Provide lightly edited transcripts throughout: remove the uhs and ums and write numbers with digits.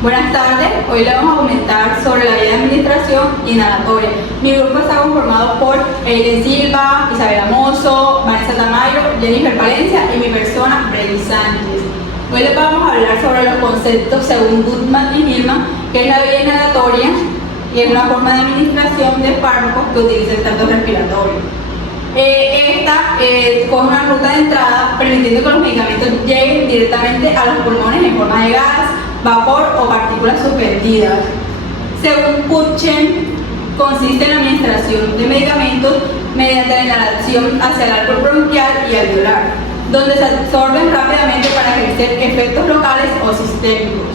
Buenas tardes, hoy le vamos a comentar sobre la vía de administración inhalatoria. Mi grupo está conformado por Eileen Silva, Isabela Mozo, Vanessa Tamayo, Jennifer Valencia y mi persona, Brady Sánchez. Hoy les vamos a hablar sobre los conceptos según Goodman y Hillman, que es la vía inhalatoria y es una forma de administración de fármacos que utiliza el tracto respiratorio. Esta con una ruta de entrada permitiendo que los medicamentos lleguen directamente a los pulmones en forma de gas, vapor o partículas suspendidas. Según Putschen, consiste en la administración de medicamentos mediante la inhalación hacia el árbol bronquial y alveolar, donde se absorben rápidamente para ejercer efectos locales o sistémicos.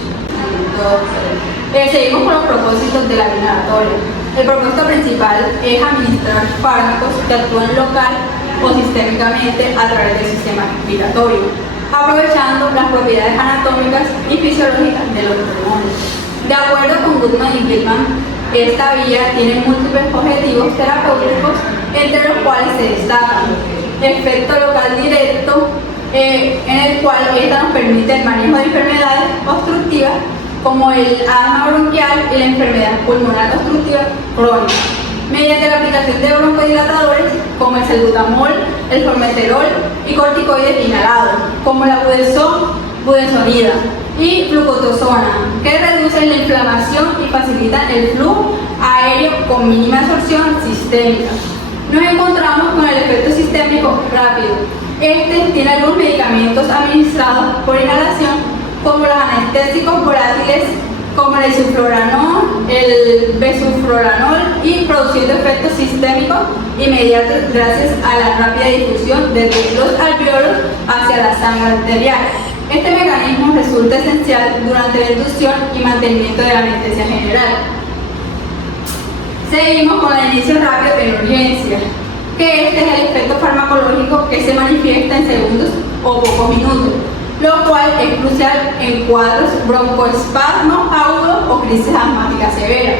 Seguimos con los propósitos de la vía inhalatoria. El propósito principal es administrar fármacos que actúan local o sistémicamente a través del sistema respiratorio, aprovechando las propiedades anatómicas y fisiológicas de los pulmones. De acuerdo con Goodman y Hillman, esta vía tiene múltiples objetivos terapéuticos, entre los cuales se destacan efecto local directo, en el cual esta nos permite el manejo de enfermedades obstructivas como el asma bronquial y la enfermedad pulmonar obstructiva crónica, mediante la aplicación de broncodilatadores como el salbutamol, el formoterol y corticoides inhalados, como la budesonida y fluticasona, que reducen la inflamación y facilitan el flujo aéreo con mínima absorción sistémica. Nos encontramos con el efecto sistémico rápido. Este tiene algunos medicamentos administrados por inhalación, como los anestésicos volátiles como el isoflurano, el bisulfronol, y produciendo efectos sistémicos inmediatos gracias a la rápida difusión desde los alvéolos hacia la sangre arterial. Este mecanismo resulta esencial durante la inducción y mantenimiento de la anestesia general. Seguimos con el inicio rápido en urgencia, que este es el efecto farmacológico que se manifiesta en segundos o pocos minutos, lo cual es crucial en cuadros broncoespasmo agudo o crisis asmática severa.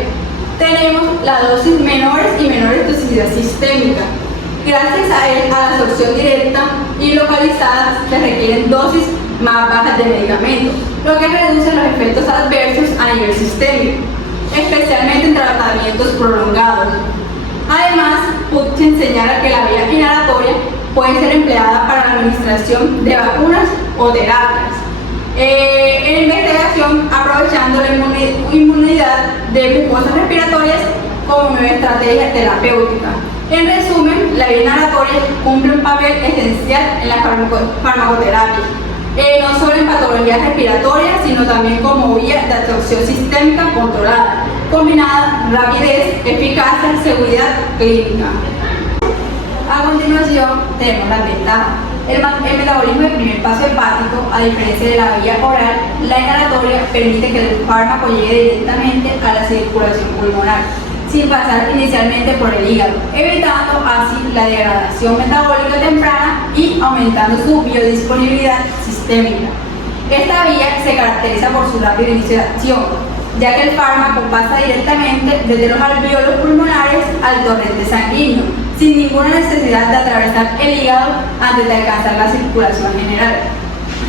Tenemos las dosis menores y menores toxicidad sistémica. Gracias a la absorción directa y localizada se requieren dosis más bajas de medicamentos, lo que reduce los efectos adversos a nivel sistémico, especialmente en tratamientos prolongados. Además, Putschen señala que la vía inhalatoria puede ser empleada para la administración de vacunas o terapias. En investigación, aprovechando la inmunidad de mucosas respiratorias como nueva estrategia terapéutica. En resumen, la vía inhalatoria cumple un papel esencial en la farmacoterapia, no solo en patologías respiratorias, sino también como vía de absorción sistémica controlada, combinada rapidez, eficacia, seguridad clínica. A continuación, tenemos las ventajas. El metabolismo del primer paso hepático, a diferencia de la vía oral, la inhalatoria permite que el fármaco llegue directamente a la circulación pulmonar, sin pasar inicialmente por el hígado, evitando así la degradación metabólica temprana y aumentando su biodisponibilidad sistémica. Esta vía se caracteriza por su rápido inicio de acción, ya que el fármaco pasa directamente desde los alvéolos pulmonares al torrente sanguíneo, sin ninguna necesidad de atravesar el hígado antes de alcanzar la circulación general.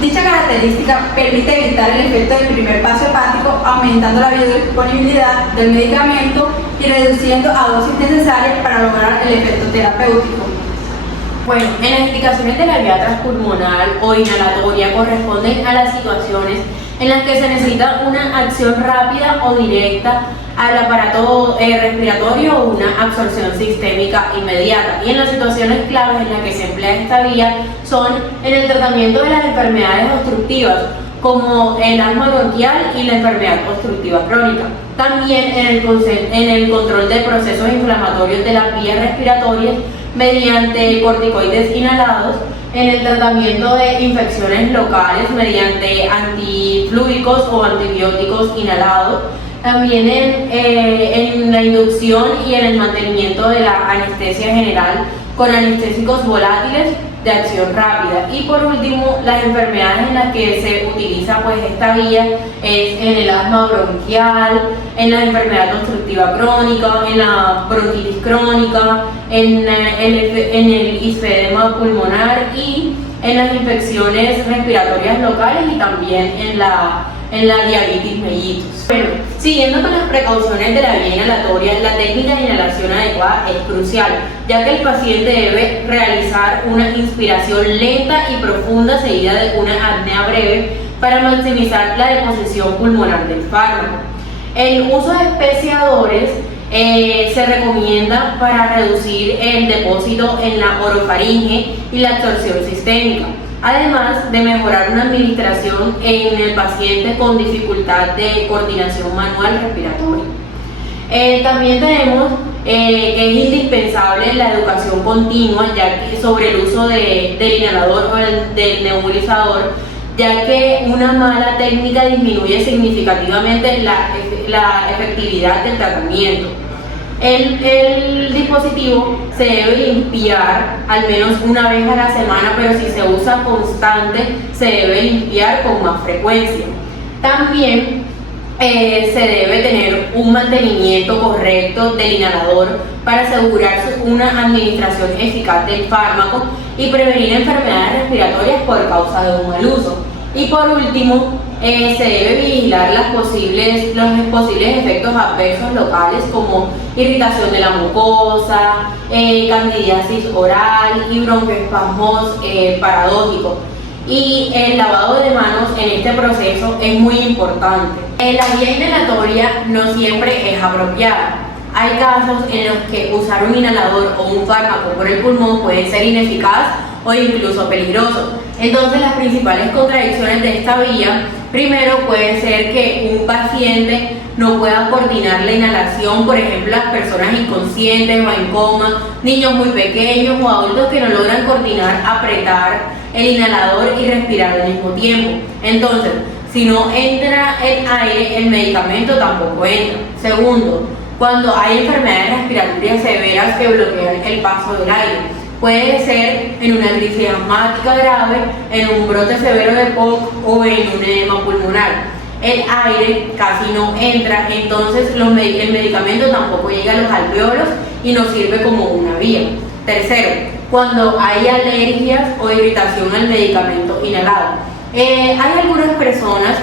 Dicha característica permite evitar el efecto del primer paso hepático, aumentando la biodisponibilidad del medicamento y reduciendo a dosis necesarias para lograr el efecto terapéutico. Bueno, en las indicaciones de la vía transpulmonar o inhalatoria corresponden a las situaciones en las que se necesita una acción rápida o directa al aparato respiratorio o una absorción sistémica inmediata. Y en las situaciones claves en las que se emplea esta vía son en el tratamiento de las enfermedades obstructivas, como el asma bronquial y la enfermedad obstructiva crónica. También en el control de procesos inflamatorios de las vías respiratorias mediante corticoides inhalados, en el tratamiento de infecciones locales mediante antiflúvicos o antibióticos inhalados, también en la inducción y en el mantenimiento de la anestesia general con anestésicos volátiles de acción rápida. Y por último, las enfermedades en las que se utiliza esta vía es en el asma bronquial, en la enfermedad obstructiva crónica, en la bronquitis crónica, en el isfedema pulmonar y en las infecciones respiratorias locales, y también en en la diabetes mellitus. Bueno, siguiendo con las precauciones de la vía inhalatoria, la técnica de inhalación adecuada es crucial, ya que el paciente debe realizar una inspiración lenta y profunda seguida de una apnea breve para maximizar la deposición pulmonar del fármaco. El uso de especiadores se recomienda para reducir el depósito en la orofaringe y la absorción sistémica, además de mejorar una administración en el paciente con dificultad de coordinación manual respiratoria. También tenemos que es indispensable la educación continua ya que sobre el uso del inhalador o del nebulizador, ya que una mala técnica disminuye significativamente la efectividad del tratamiento. El dispositivo se debe limpiar al menos una vez a la semana, pero si se usa constante, se debe limpiar con más frecuencia. También se debe tener un mantenimiento correcto del inhalador para asegurar una administración eficaz del fármaco y prevenir enfermedades respiratorias por causa de un mal uso. Y por último, se debe vigilar los posibles efectos adversos locales como irritación de la mucosa, candidiasis oral y broncoespasmos paradójicos. Y el lavado de manos en este proceso es muy importante. La vía inhalatoria no siempre es apropiada. Hay casos en los que usar un inhalador o un fármaco por el pulmón puede ser ineficaz o incluso peligroso. Entonces, las principales contradicciones de esta vía, primero puede ser que un paciente no pueda coordinar la inhalación, por ejemplo, las personas inconscientes o en coma, niños muy pequeños o adultos que no logran coordinar, apretar el inhalador y respirar al mismo tiempo. Entonces, si no entra el aire, el medicamento tampoco entra. Segundo, cuando hay enfermedades respiratorias severas que bloquean el paso del aire. Puede ser en una crisis asmática grave, en un brote severo de POC o en un edema pulmonar. El aire casi no entra, entonces el medicamento tampoco llega a los alvéolos y no sirve como una vía. Tercero, cuando hay alergias o irritación al medicamento inhalado. Hay algunas personas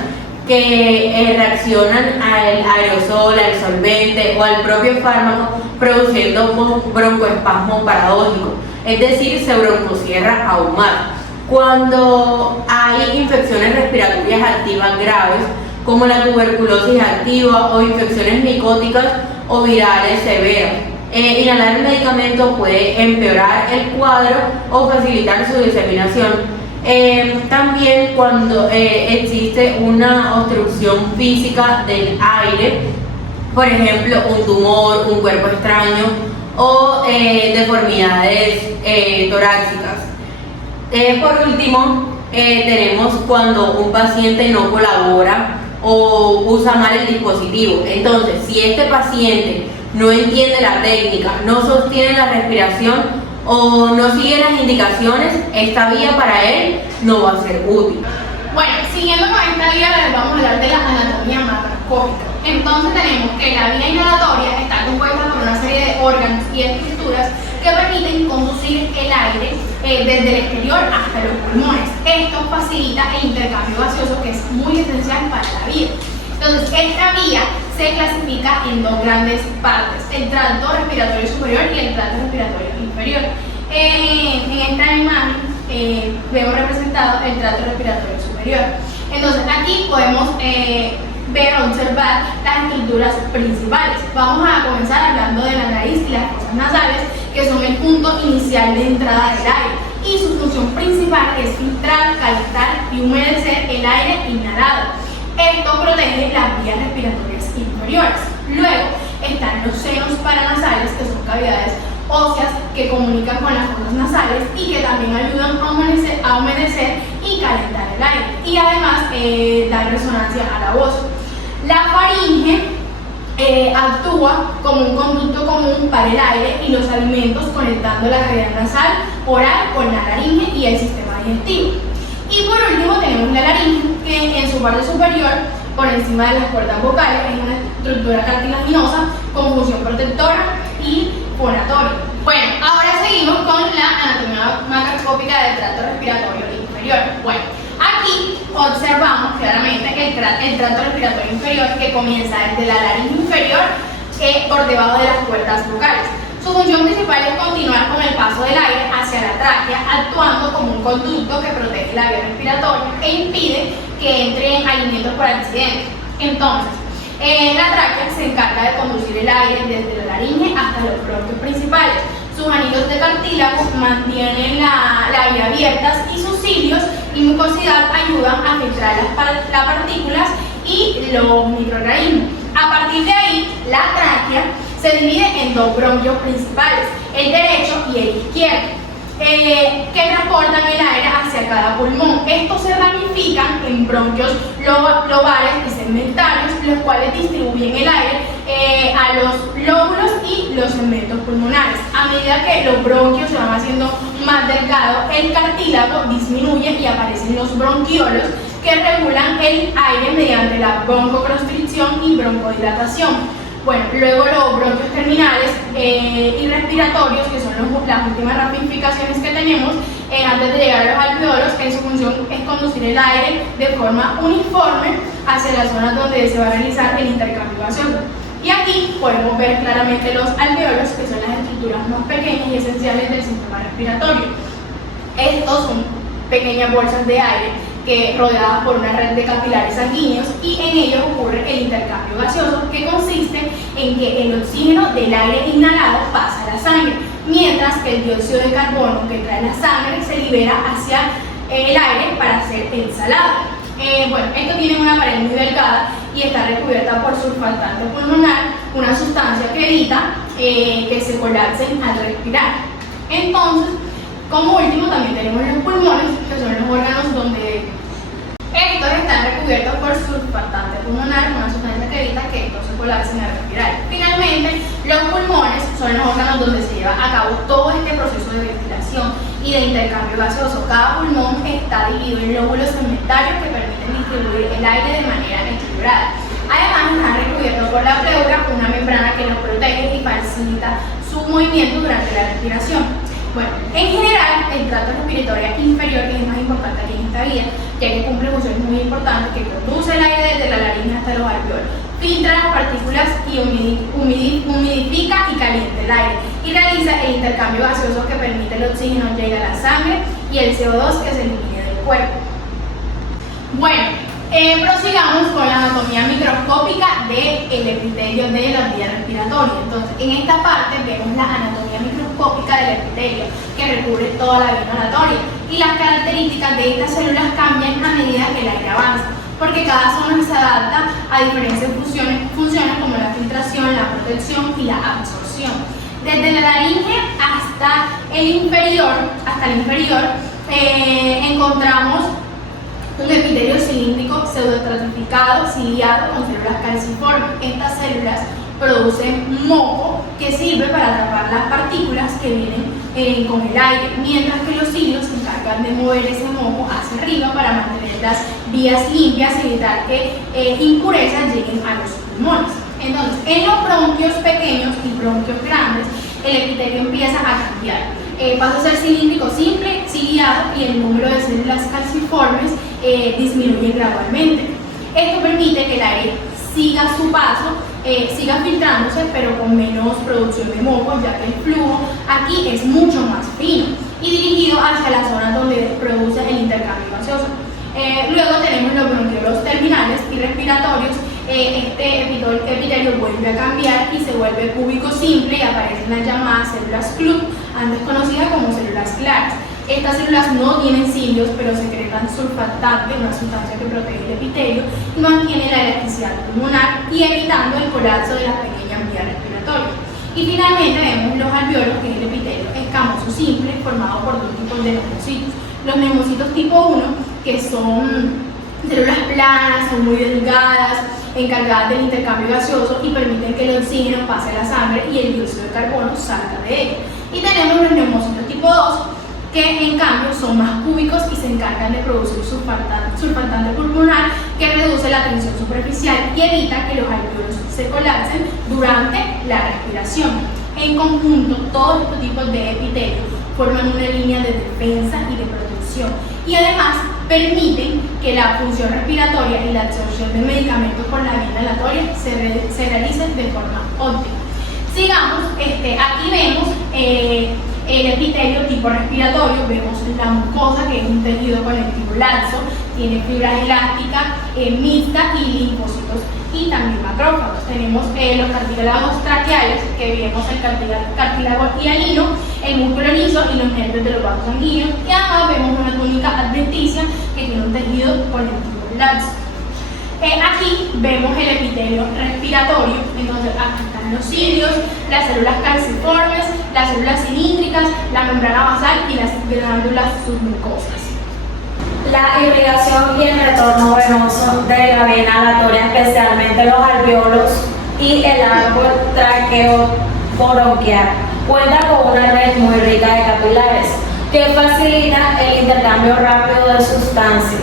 que reaccionan al aerosol, al solvente o al propio fármaco produciendo broncoespasmo paradójico, es decir, se broncocierra aún más. Cuando hay infecciones respiratorias activas graves, como la tuberculosis activa o infecciones micóticas o virales severas, inhalar el medicamento puede empeorar el cuadro o facilitar su diseminación. También cuando existe una obstrucción física del aire, por ejemplo un tumor, un cuerpo extraño o deformidades torácicas. Por último, tenemos cuando un paciente no colabora o usa mal el dispositivo. Entonces, si este paciente no entiende la técnica, no sostiene la respiración o no sigue las indicaciones, esta vía para él no va a ser útil. Bueno, siguiendo con esta vía, les vamos a hablar de la anatomía macroscópica. Entonces tenemos que la vía inhalatoria está compuesta por una serie de órganos y estructuras que permiten conducir el aire desde el exterior hasta los pulmones. Esto facilita el intercambio gaseoso, que es muy esencial para la vida. Entonces, esta vía se clasifica en dos grandes partes: el tracto respiratorio superior y el tracto respiratorio inferior. En esta imagen vemos representado el tracto respiratorio superior. Entonces, aquí podemos observar las estructuras principales. Vamos a comenzar hablando de la nariz y las fosas nasales, que son el punto inicial de entrada del aire, y su función principal es filtrar, calentar y humedecer el aire inhalado. Esto protege las vías respiratorias inferiores. Luego están los senos paranasales, que son cavidades óseas que comunican con las fosas nasales y que también ayudan a humedecer y calentar el aire, y además dar resonancia a la voz. La faringe actúa como un conducto común para el aire y los alimentos, conectando la cavidad nasal oral con la laringe y el sistema digestivo. Y por último tenemos la laringe, que en su parte superior, por encima de las cuerdas vocales, es una estructura cartilaginosa con función protectora y fonatoria. Bueno, ahora seguimos con la anatomía macroscópica del tracto respiratorio inferior. Bueno, aquí observamos claramente el tracto respiratorio inferior, que comienza desde la laringe inferior por debajo de las cuerdas vocales. Su función principal es continuar con el paso del aire hacia la tráquea, actuando como un conducto que protege la vía respiratoria e impide que entren alimentos por accidente. Entonces, la tráquea se encarga de conducir el aire desde la laringe hasta los bronquios principales. Sus anillos de cartílago mantienen la vía abierta y sus cilios y mucosidad ayudan a filtrar las partículas y los microorganismos. A partir de ahí, la tráquea se divide en dos bronquios principales, el derecho y el izquierdo, que transportan el aire hacia cada pulmón. Estos se ramifican en bronquios lobales y segmentarios, los cuales distribuyen el aire a los lóbulos y los segmentos pulmonares. A medida que los bronquios se van haciendo más delgados, el cartílago disminuye y aparecen los bronquiolos, que regulan el aire mediante la broncoconstricción y broncodilatación. Bueno, luego los bronquios terminales y respiratorios, que son las últimas ramificaciones que tenemos antes de llegar a los alveolos, que su función es conducir el aire de forma uniforme hacia las zonas donde se va a realizar el intercambio gaseoso. Y aquí podemos ver claramente los alveolos, que son las estructuras más pequeñas y esenciales del sistema respiratorio. Estos son pequeñas bolsas de aire rodeadas por una red de capilares sanguíneos, y en ellos ocurre el intercambio gaseoso, que consiste en que el oxígeno del aire inhalado pasa a la sangre, mientras que el dióxido de carbono que trae la sangre se libera hacia el aire para ser exhalado. Bueno, esto tiene una pared muy delgada y está recubierta por surfactante pulmonar, una sustancia que evita que se colapsen al respirar. Entonces, como último, también tenemos los pulmones, que son los órganos donde estos están recubiertos por surfactante pulmonar, una sustancia que evita que estos se colapsen al respirar. Finalmente, los pulmones son los órganos donde se lleva a cabo todo este proceso de ventilación y de intercambio gaseoso. Cada pulmón está dividido en lóbulos segmentarios que permiten distribuir el aire de manera equilibrada. Además, están recubiertos por la pleura, una membrana que los protege y facilita su movimiento durante la respiración. Bueno, en general, el tracto respiratorio inferior es el más importante aquí en esta vía, ya que cumple funciones muy importantes, que conduce el aire desde la laringe hasta los alveolos, filtra las partículas y humidifica y calienta el aire, y realiza el intercambio gaseoso que permite el oxígeno llegue a la sangre y el CO2 que se elimine del cuerpo. Bueno, prosigamos con la anatomía microscópica del epitelio de la vía respiratoria. Entonces, en esta parte vemos la anatomía microscópica del epitelio, que recubre toda la vía inhalatoria, y las características de estas células cambian a medida que el aire avanza, porque cada zona se adapta a diferentes funciones como la filtración, la protección y la absorción. Desde la laringe hasta el inferior, encontramos un epitelio cilíndrico pseudoestratificado, ciliado, con células calciformes. Estas células producen moco que sirve para atrapar las partículas que vienen con el aire, mientras que los cilios se encargan de mover ese moco hacia arriba para mantener las vías limpias y evitar que impurezas lleguen a los pulmones. Entonces, en los bronquios pequeños y bronquios grandes, el epitelio empieza a cambiar. Pasa a ser cilíndrico simple, ciliado, y el número de células calciformes disminuye gradualmente. Esto permite que el aire siga su paso, siga filtrándose, pero con menos producción de mocos, ya que el flujo aquí es mucho más fino y dirigido hacia las zonas donde produce el intercambio gaseoso. Luego tenemos los bronquiolos terminales y respiratorios. Este epitelio vuelve a cambiar y se vuelve cúbico simple, y aparecen las llamadas células Club, antes conocidas como células claras. Estas células no tienen cilios, pero secretan surfactante, una sustancia que protege el epitelio y mantiene la elasticidad pulmonar, y evitando el colapso de las pequeñas vías respiratorias. Y finalmente vemos los alveolos, que es el epitelio escamoso simple, formado por dos tipos de neumocitos. Los neumocitos tipo 1, que son células planas, son muy delgadas, encargadas del intercambio gaseoso y permiten que el oxígeno pase a la sangre y el dióxido de carbono salga de ella. Y tenemos los neumocitos tipo 2, que en cambio son más cúbicos y se encargan de producir surfactante pulmonar, que reduce la tensión superficial y evita que los alveolos se colapsen durante la respiración. En conjunto, todos estos tipos de epitelio forman una línea de defensa y de protección, y además permiten que la función respiratoria y la absorción de medicamentos por la vía inhalatoria se realicen de forma óptima. Sigamos, aquí vemos el epitelio tipo respiratorio, vemos la mucosa, que es un tejido conectivo laxo, tiene fibras elásticas, mixtas y linfocitos y también macrófagos. Tenemos los cartílagos traqueales, que vemos el cartílago hialino, el músculo liso y los nervios de los vasos sanguíneos, y acá vemos una túnica adventicia que tiene un tejido conectivo laxo. Aquí vemos el epitelio respiratorio, entonces aquí están los cilios, las células calciformes, las células cilíndricas, la membrana basal y las glándulas submucosas. La irrigación y el retorno venoso de la vía inhalatoria, especialmente los alvéolos y el árbol traqueobronquial, cuenta con una red muy rica de capilares que facilita el intercambio rápido de sustancias,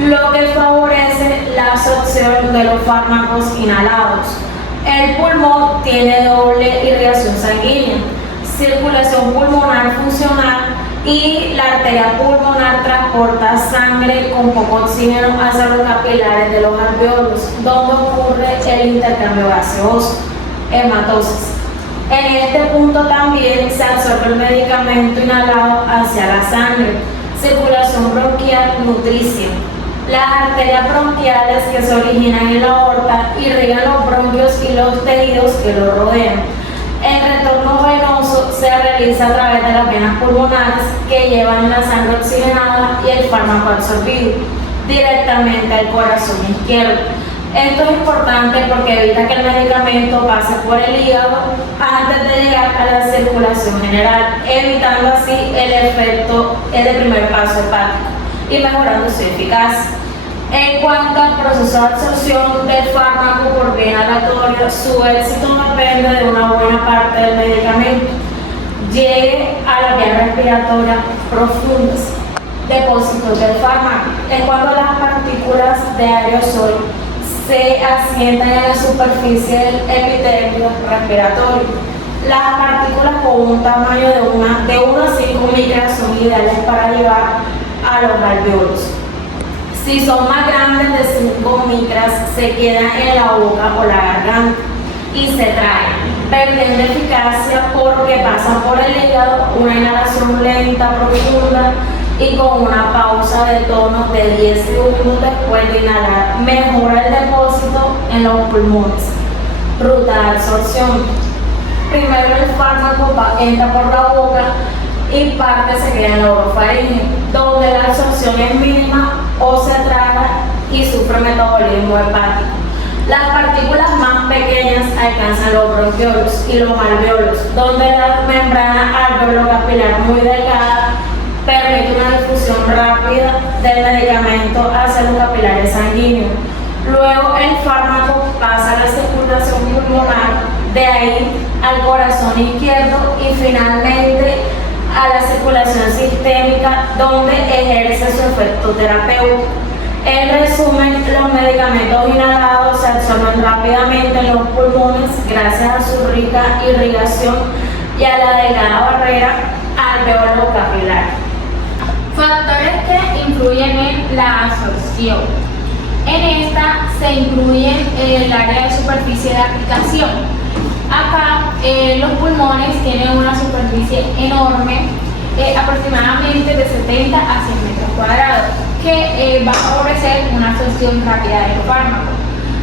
lo que favorece la absorción de los fármacos inhalados. El pulmón tiene doble irrigación sanguínea, circulación pulmonar funcional, y la arteria pulmonar transporta sangre con poco oxígeno hacia los capilares de los alvéolos, donde ocurre el intercambio gaseoso, hematosis. En este punto también se absorbe el medicamento inhalado hacia la sangre, circulación bronquial nutricia. Las arterias bronquiales que se originan en la aorta irrigan los bronquios y los tejidos que los rodean. El retorno venoso se realiza a través de las venas pulmonares que llevan la sangre oxigenada y el fármaco absorbido directamente al corazón izquierdo. Esto es importante porque evita que el medicamento pase por el hígado antes de llegar a la circulación general, evitando así el efecto de primer paso hepático y mejorando su eficacia. En cuanto al proceso de absorción del fármaco por vía inhalatoria, su éxito depende de una buena parte del medicamento llegue a las vías respiratorias profundas, depósitos del fármaco. En cuanto a las partículas de aerosol, se asientan en la superficie del epitelio respiratorio. Las partículas con un tamaño de 1 a 5 micras son ideales para llevar a los alvéolos. Si son más grandes de 5 micras, se quedan en la boca o la garganta y se tragan, perdiendo eficacia porque pasan por el hígado, una inhalación lenta, profunda y con una pausa de tono de 10 segundos después de inhalar. Mejora el depósito en los pulmones. Ruta de absorción. Primero el fármaco entra por la boca y parte se queda en la orofaringe, donde la absorción es mínima o se traga y sufre metabolismo hepático. Las partículas más pequeñas alcanzan los bronquiolos y los alvéolos, donde la membrana alveolo-capilar muy delgada permite una difusión rápida del medicamento hacia los capilares sanguíneos. Luego el fármaco pasa a la circulación pulmonar, de ahí al corazón izquierdo y finalmente a la circulación sistémica, donde ejerce su efecto terapéutico. En resumen, los medicamentos inhalados se absorben rápidamente en los pulmones gracias a su rica irrigación y a la delgada barrera alveolo-capilar. Factores que influyen en la absorción. En esta se incluye el área de superficie de aplicación. Acá los pulmones tienen una superficie enorme, aproximadamente de 70 a 100 metros cuadrados, que va a favorecer una absorción rápida de los fármacos.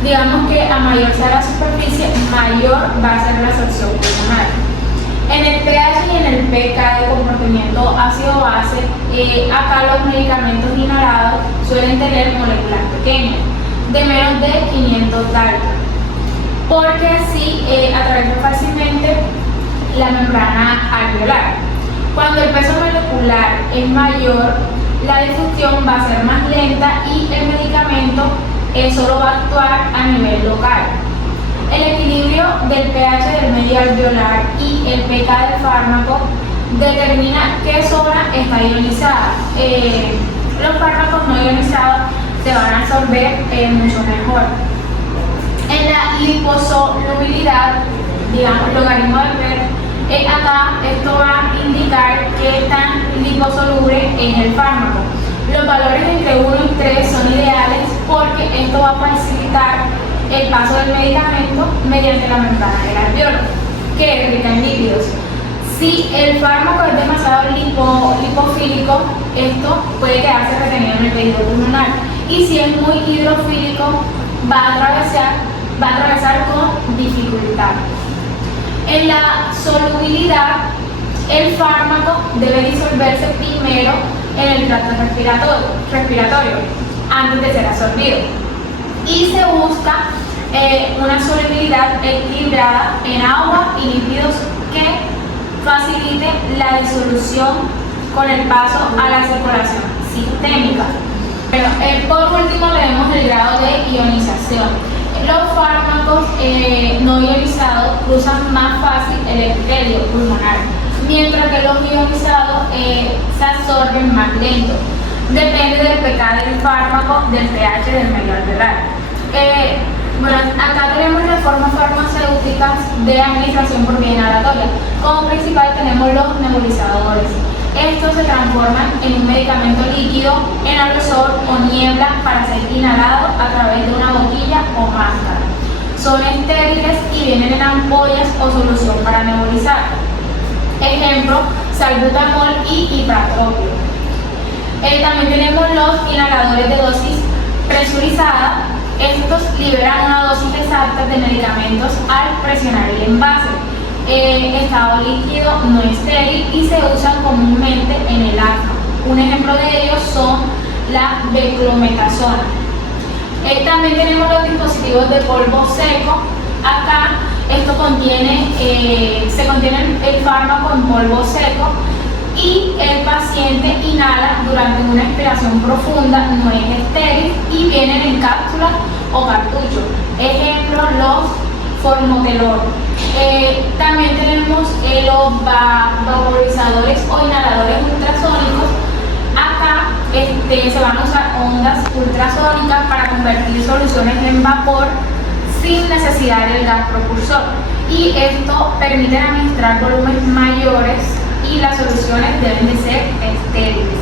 Digamos que a mayor sea la superficie, mayor va a ser la absorción pulmonar. En el pH y en el pK de comportamiento ácido-base, acá los medicamentos inhalados suelen tener moléculas pequeñas, de menos de 500 Dalton, porque así atraviesan fácilmente la membrana alveolar. Cuando el peso molecular es mayor, la difusión va a ser más lenta y el medicamento solo va a actuar a nivel local. El equilibrio del pH del medio alveolar y el pK del fármaco determina qué zona está ionizada. Los fármacos no ionizados se van a absorber mucho mejor. En la liposolubilidad, digamos, logaritmo de Peer, acá esto va a indicar qué tan liposoluble es el fármaco. Los valores entre 1 y 3 son ideales porque esto va a facilitar el paso del medicamento mediante la membrana del alveolo, que es rica en lípidos. Si el fármaco es demasiado lipofílico, esto puede quedarse retenido en el tejido pulmonar. Y si es muy hidrofílico, va a atravesar con dificultad. En la solubilidad, el fármaco debe disolverse primero en el tracto respiratorio antes de ser absorbido. Y se busca una solubilidad equilibrada en agua y lípidos que facilite la disolución con el paso a la circulación sistémica. Pero, por último tenemos el grado de ionización. Los fármacos no ionizados cruzan más fácil el epitelio pulmonar, mientras que los ionizados se absorben más lento. Depende del pK del fármaco, del pH del medio alveolar. Bueno, acá tenemos las formas farmacéuticas de administración por vía inhalatoria. Como principal tenemos los nebulizadores. Estos se transforman en un medicamento líquido, en aerosol o niebla para ser inhalado a través de una boquilla o máscara. Son estériles y vienen en ampollas o solución para nebulizar. Ejemplo, salbutamol y ipratropio. También tenemos los inhaladores de dosis presurizada. Estos liberan una dosis exacta de medicamentos al presionar el envase. Estado líquido, no estéril, y se usan comúnmente en el asma. Un ejemplo de ellos son la beclometasona. También tenemos los dispositivos de polvo seco. Acá esto se contiene el fármaco en polvo seco y el paciente inhala durante una expiración profunda, no es estéril y vienen en cápsulas o cartuchos. Ejemplo, los formoterol. También tenemos los vaporizadores o inhaladores ultrasónicos. Acá se van a usar ondas ultrasónicas para convertir soluciones en vapor sin necesidad del gas propulsor, y esto permite administrar volúmenes mayores y las soluciones deben de ser estériles.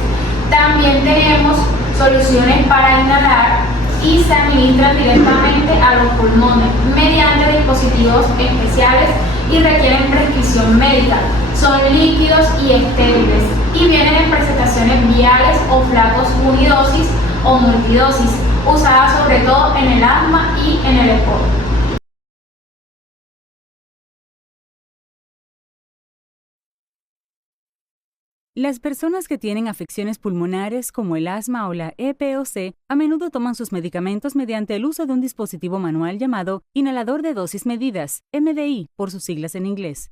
También tenemos soluciones para inhalar y se administran directamente a los pulmones mediante dispositivos especiales y requieren prescripción médica. Son líquidos y estériles y vienen en presentaciones viales o flacos unidosis o multidosis, usadas sobre todo en el asma y en el EPOC. Las personas que tienen afecciones pulmonares como el asma o la EPOC a menudo toman sus medicamentos mediante el uso de un dispositivo manual llamado inhalador de dosis medidas, MDI por sus siglas en inglés.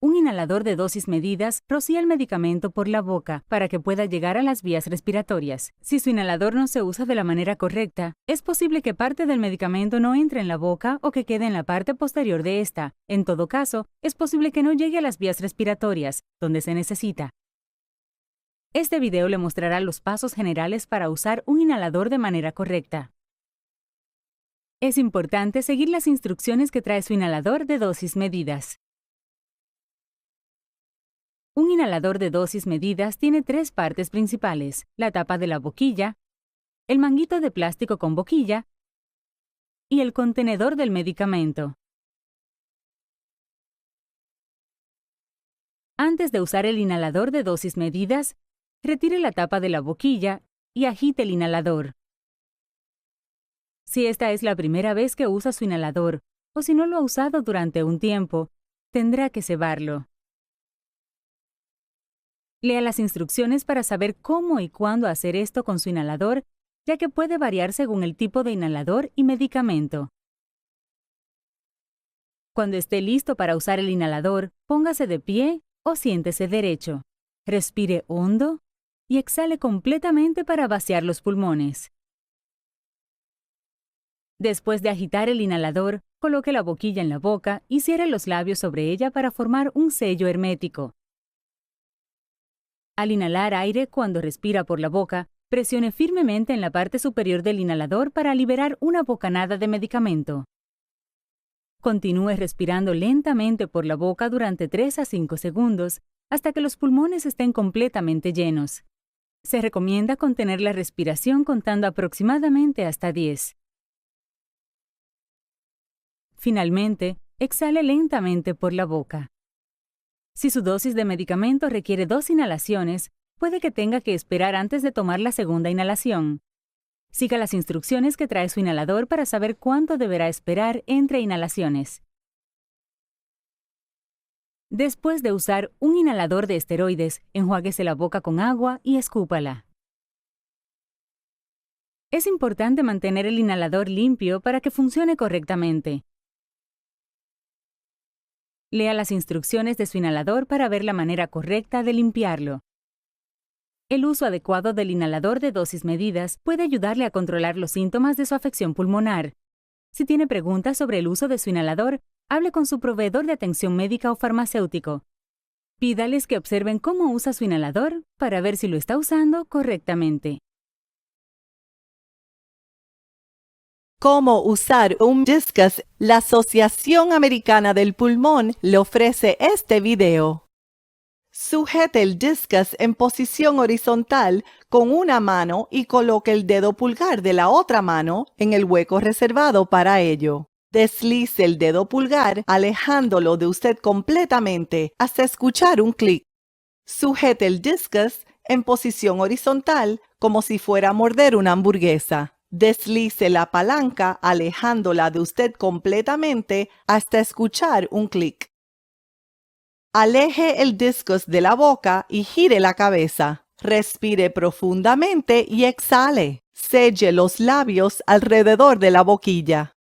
Un inhalador de dosis medidas rocía el medicamento por la boca para que pueda llegar a las vías respiratorias. Si su inhalador no se usa de la manera correcta, es posible que parte del medicamento no entre en la boca o que quede en la parte posterior de esta. En todo caso, es posible que no llegue a las vías respiratorias, donde se necesita. Este video le mostrará los pasos generales para usar un inhalador de manera correcta. Es importante seguir las instrucciones que trae su inhalador de dosis medidas. Un inhalador de dosis medidas tiene tres partes principales: la tapa de la boquilla, el manguito de plástico con boquilla y el contenedor del medicamento. Antes de usar el inhalador de dosis medidas, retire la tapa de la boquilla y agite el inhalador. Si esta es la primera vez que usa su inhalador o si no lo ha usado durante un tiempo, tendrá que cebarlo. Lea las instrucciones para saber cómo y cuándo hacer esto con su inhalador, ya que puede variar según el tipo de inhalador y medicamento. Cuando esté listo para usar el inhalador, póngase de pie o siéntese derecho. Respire hondo y exhale completamente para vaciar los pulmones. Después de agitar el inhalador, coloque la boquilla en la boca y cierre los labios sobre ella para formar un sello hermético. Al inhalar aire cuando respira por la boca, presione firmemente en la parte superior del inhalador para liberar una bocanada de medicamento. Continúe respirando lentamente por la boca durante 3 a 5 segundos hasta que los pulmones estén completamente llenos. Se recomienda contener la respiración contando aproximadamente hasta 10. Finalmente, exhale lentamente por la boca. Si su dosis de medicamento requiere 2 inhalaciones, puede que tenga que esperar antes de tomar la segunda inhalación. Siga las instrucciones que trae su inhalador para saber cuánto deberá esperar entre inhalaciones. Después de usar un inhalador de esteroides, enjuáguese la boca con agua y escúpala. Es importante mantener el inhalador limpio para que funcione correctamente. Lea las instrucciones de su inhalador para ver la manera correcta de limpiarlo. El uso adecuado del inhalador de dosis medidas puede ayudarle a controlar los síntomas de su afección pulmonar. Si tiene preguntas sobre el uso de su inhalador, hable con su proveedor de atención médica o farmacéutico. Pídales que observen cómo usa su inhalador para ver si lo está usando correctamente. Cómo usar un discus. La Asociación Americana del Pulmón le ofrece este video. Sujete el discus en posición horizontal con una mano y coloque el dedo pulgar de la otra mano en el hueco reservado para ello. Deslice el dedo pulgar alejándolo de usted completamente hasta escuchar un clic. Sujete el discus en posición horizontal como si fuera a morder una hamburguesa. Deslice la palanca alejándola de usted completamente hasta escuchar un clic. Aleje el discus de la boca y gire la cabeza. Respire profundamente y exhale. Selle los labios alrededor de la boquilla.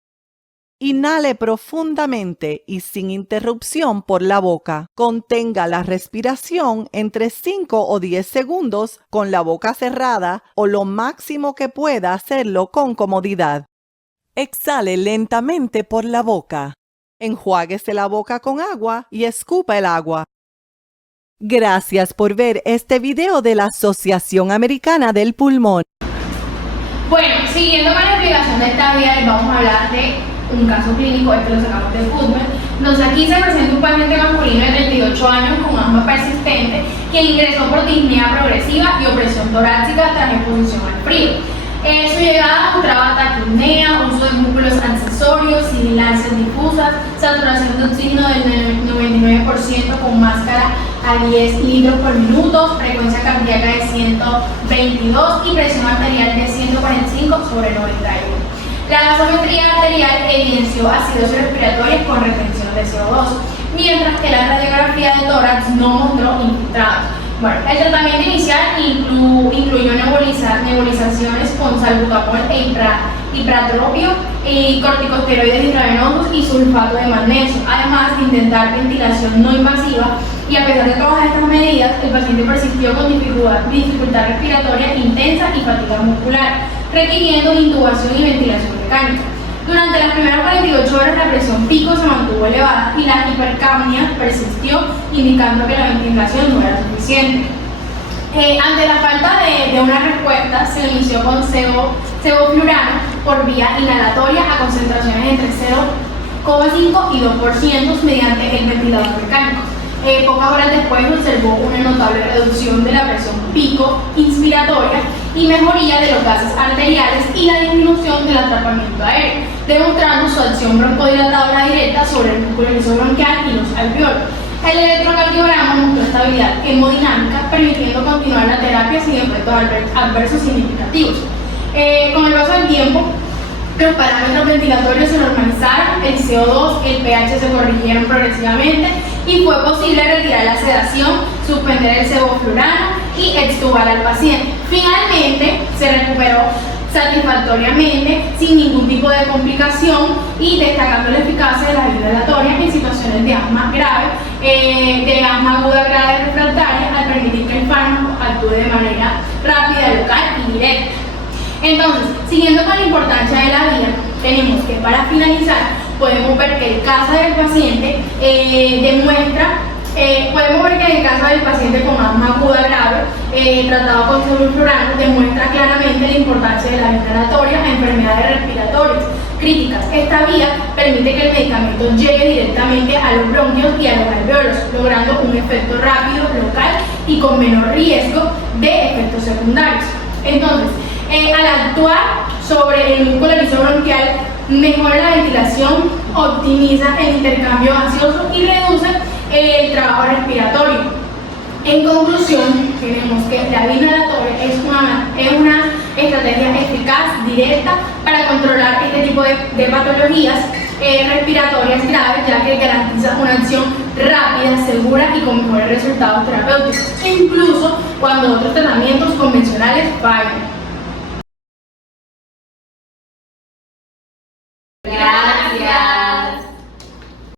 Inhale profundamente y sin interrupción por la boca. Contenga la respiración entre 5 o 10 segundos con la boca cerrada o lo máximo que pueda hacerlo con comodidad. Exhale lentamente por la boca. Enjuáguese la boca con agua y escupa el agua. Gracias por ver este video de la Asociación Americana del Pulmón. Bueno, siguiendo con la explicación de esta vía, les vamos a hablar de un caso clínico, este lo sacamos de fútbol. Entonces aquí se presenta un paciente masculino de 38 años con asma persistente que ingresó por disnea progresiva y opresión torácica tras exposición al frío. Su llegada mostraba taquipnea, uso de músculos accesorios, sibilancias difusas, saturación de oxígeno del 99% con máscara a 10 litros por minuto, frecuencia cardíaca de 122 y presión arterial de 145/91. La gasometría arterial evidenció acidosis respiratoria con retención de CO2, mientras que la radiografía de tórax no mostró infiltrados. Bueno, el tratamiento inicial incluyó nebulizaciones con salbutamol e ipratropio y corticosteroides intravenosos y sulfato de magnesio, además de intentar ventilación no invasiva, y a pesar de todas estas medidas, el paciente persistió con dificultad respiratoria intensa y fatiga muscular, requiriendo intubación y ventilación mecánica. Durante las primeras 48 horas la presión pico se mantuvo elevada y la hipercapnia persistió, indicando que la ventilación no era suficiente. Ante la falta de una respuesta, se inició con sevoflurano por vía inhalatoria a concentraciones entre 0,5 y 2% mediante el ventilador mecánico. Pocas horas después observó una notable reducción de la presión pico inspiratoria y mejoría de los gases arteriales y la disminución del atrapamiento aéreo, demostrando su acción broncodilatadora directa sobre el músculo lisobronquial y los alveolos. El electrocardiograma mostró estabilidad hemodinámica, permitiendo continuar la terapia sin efectos adversos significativos. Con el paso del tiempo, los parámetros ventilatorios se normalizaron, el CO2, el pH se corrigieron progresivamente y fue posible retirar la sedación, suspender el sevoflurano y extubar al paciente. Finalmente, se recuperó satisfactoriamente, sin ningún tipo de complicación y destacando la eficacia de las inhalatorias en situaciones de asma grave, de asma aguda grave refractaria, al permitir que el fármaco actúe de manera rápida, local y directa. Entonces, siguiendo con la importancia de la vía, tenemos que para finalizar podemos ver que el caso del paciente con asma aguda grave tratado con sevoflurano demuestra claramente la importancia de la vía inhalatoria a enfermedades respiratorias, críticas. Esta vía permite que el medicamento llegue directamente a los bronquios y a los alveolos, logrando un efecto rápido, local y con menor riesgo de efectos secundarios. Entonces, al actuar sobre el músculo bronquial, mejora la ventilación, optimiza el intercambio gaseoso y reduce el trabajo respiratorio. En conclusión, tenemos que la vía inhalatoria es una estrategia eficaz, directa, para controlar este tipo de patologías respiratorias graves, ya que garantiza una acción rápida, segura y con mejores resultados terapéuticos, incluso cuando otros tratamientos convencionales fallan.